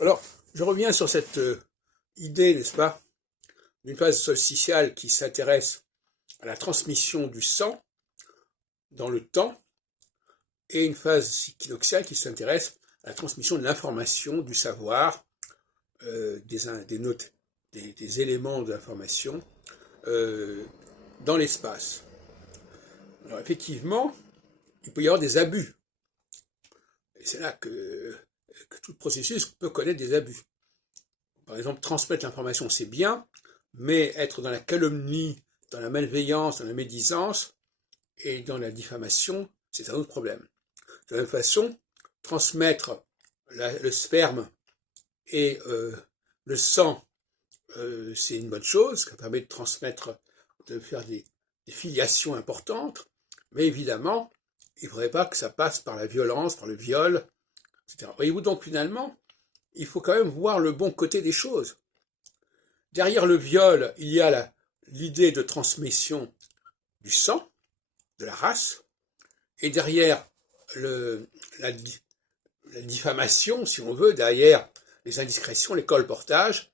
Alors, je reviens sur cette idée, n'est-ce pas, d'une phase solsticiale qui s'intéresse à la transmission du sang dans le temps et une phase équinoxiale qui s'intéresse à la transmission de l'information, du savoir, des notes, des éléments d'information euh, dans l'espace. Alors effectivement, il peut y avoir des abus. Et c'est là que tout processus peut connaître des abus. Par exemple, transmettre l'information, c'est bien, mais être dans la calomnie, dans la malveillance, dans la médisance et dans la diffamation, c'est un autre problème. De la même façon, transmettre le sperme et le sang, c'est une bonne chose, ça permet de transmettre, de faire des filiations importantes, mais évidemment, il ne faudrait pas que ça passe par la violence, par le viol, etc. Voyez-vous, donc finalement, il faut quand même voir le bon côté des choses. Derrière le viol, il y a l'idée de transmission du sang, de la race, et derrière le, la, la diffamation, si on veut, derrière les indiscrétions, les colportages,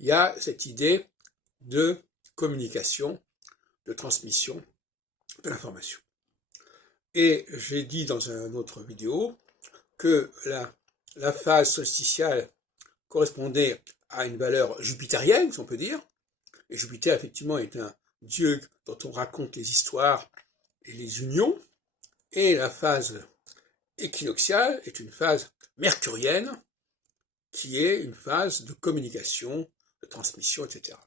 il y a cette idée de communication, de transmission de l'information. Et j'ai dit dans une autre vidéo que la phase solsticiale correspondait à une valeur jupitérienne, si on peut dire. Et Jupiter, effectivement, est un dieu dont on raconte les histoires et les unions. Et la phase équinoxiale est une phase mercurienne, qui est une phase de communication, de transmission, etc.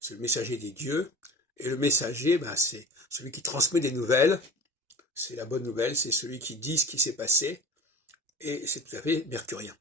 C'est le messager des dieux. Et le messager, c'est celui qui transmet des nouvelles. C'est la bonne nouvelle, c'est celui qui dit ce qui s'est passé. Et c'est tout à fait mercurien.